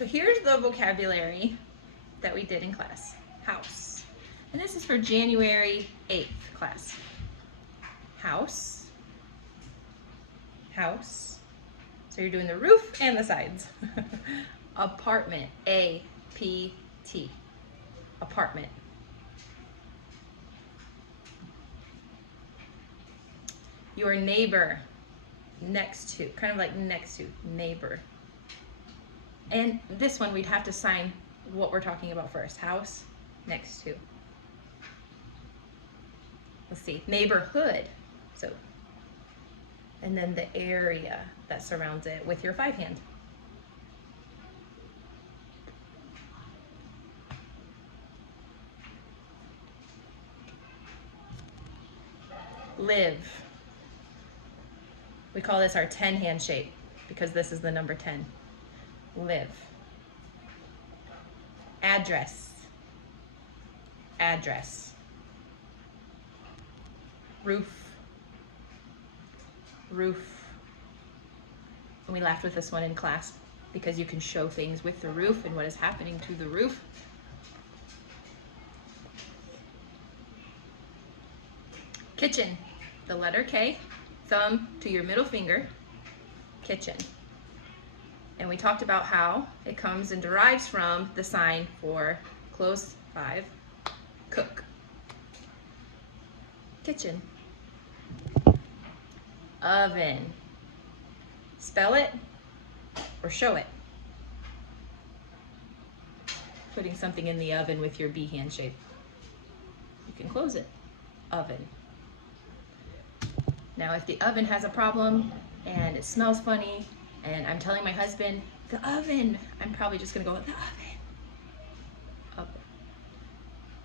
So here's the vocabulary that we did in class. House. And this is for January 8th class. House. House. So you're doing the roof and the sides. Apartment. A-P-T. Apartment. Your neighbor. Next to. Kind of like next to. Neighbor. And this one we'd have to sign what we're talking about first. House, next to. Let's see, neighborhood. So, and then the area that surrounds it with your 5 hand. Live. We call this our 10 hand shape because this is the number 10. Live. Address. Address. Roof. Roof. And we laughed with this one in class because you can show things with the roof and what is happening to the roof. Kitchen. The letter K, thumb to your middle finger. Kitchen. And we talked about how it comes and derives from the sign for close 5, cook. Kitchen. Oven. Spell it or show it. Putting something in the oven with your B hand shape. You can close it. Oven. Now if the oven has a problem and it smells funny, and I'm telling my husband, the oven, I'm probably just gonna go, the oven. Oven.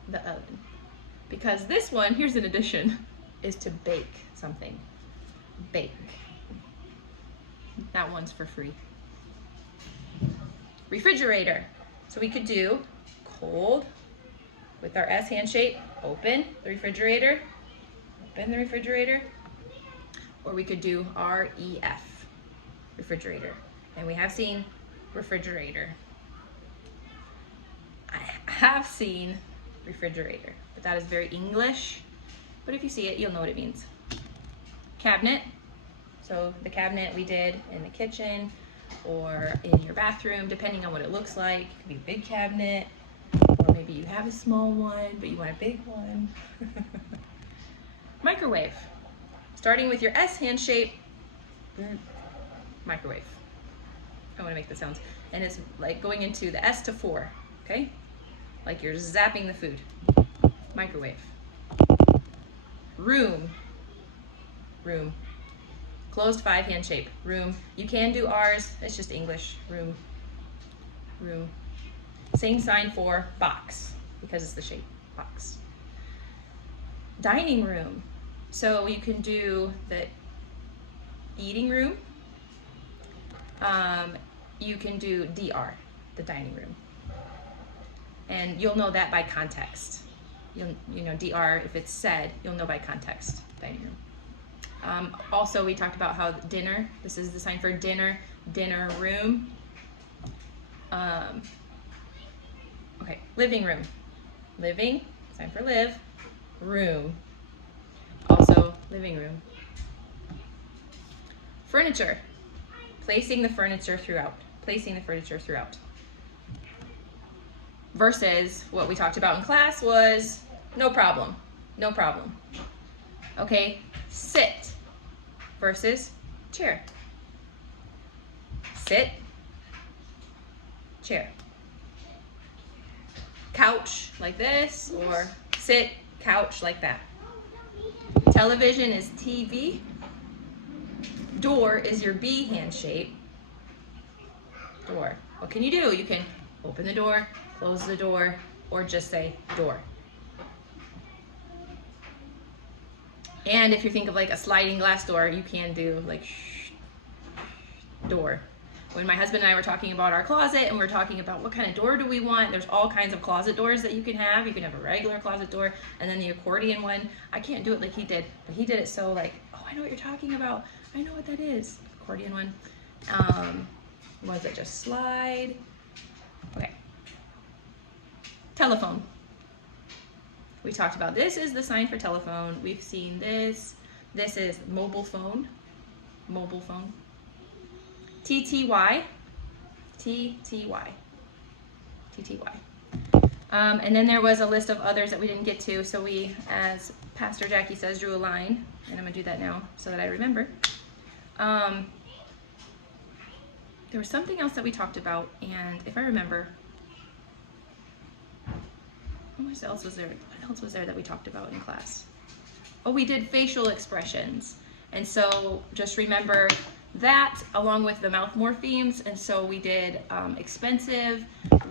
The oven. Because this one, here's an addition, is to bake something. Bake. That one's for free. Refrigerator. So we could do cold with our S hand shape, open the refrigerator, open the refrigerator, or we could do R-E-F. Refrigerator. And we have seen refrigerator. I have seen refrigerator, but that is very English. But if you see it, you'll know what it means. Cabinet. So the cabinet we did in the kitchen or in your bathroom, depending on what it looks like. It could be a big cabinet, or maybe you have a small one, but you want a big one. Microwave. Starting with your S hand shape, microwave. I want to make the sounds. And it's like going into the S to 4, okay? Like you're zapping the food. Microwave. Room. Room. Closed 5 hand shape. Room. You can do R's, it's just English. Room. Room. Same sign for box, because it's the shape. Box. Dining room. So you can do the eating room. You can do DR, the dining room. And you'll know that by context. You know, DR, if it's said, you'll know by context, dining room. Also, we talked about how dinner, this is the sign for dinner, dinner room. Okay, living room. Living, sign for live, room. Also, living room. Furniture. Placing the furniture throughout. Placing the furniture throughout. Versus what we talked about in class was no problem. No problem. Okay, sit versus chair. Sit, chair. Couch like this, or sit, couch like that. Television is TV. Door is your B hand shape. Door. What can you do? You can open the door, close the door, or just say door. And if you think of like a sliding glass door, you can do like door. When my husband and I were talking about our closet and we're talking about what kind of door do we want, there's all kinds of closet doors that you can have. You can have a regular closet door and then the accordion one. I can't do it like he did, but he did it so like, oh, I know what you're talking about. I know what that is. Accordion one. Was it just slide Telephone. We talked about this is the sign for telephone. We've seen this. This is mobile phone. Mobile phone. TTY. TTY. TTY. And then there was a list of others that we didn't get to, so we, as Pastor Jackie says, drew a line, and I'm going to do that now so that I remember. There was something else that we talked about, and if I remember, what else was there? What else was there that we talked about in class? Oh, we did facial expressions, and so just remember that along with the mouth morphemes, and so we did expensive,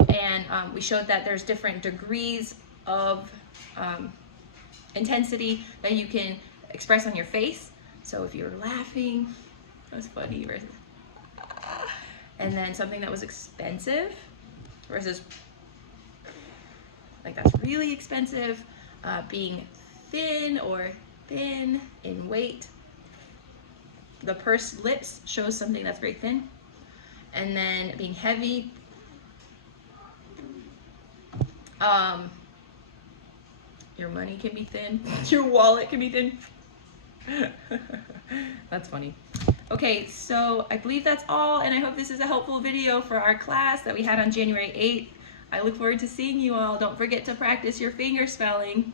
and we showed that there's different degrees of intensity that you can express on your face. So if you're laughing, that was funny, versus, and then something that was expensive versus like that's really expensive, being thin or thin in weight. The pursed lips shows something that's very thin. And then being heavy. Your money can be thin. Your wallet can be thin. That's funny. Okay, so I believe that's all, and I hope this is a helpful video for our class that we had on January 8th. I look forward to seeing you all. Don't forget to practice your finger spelling.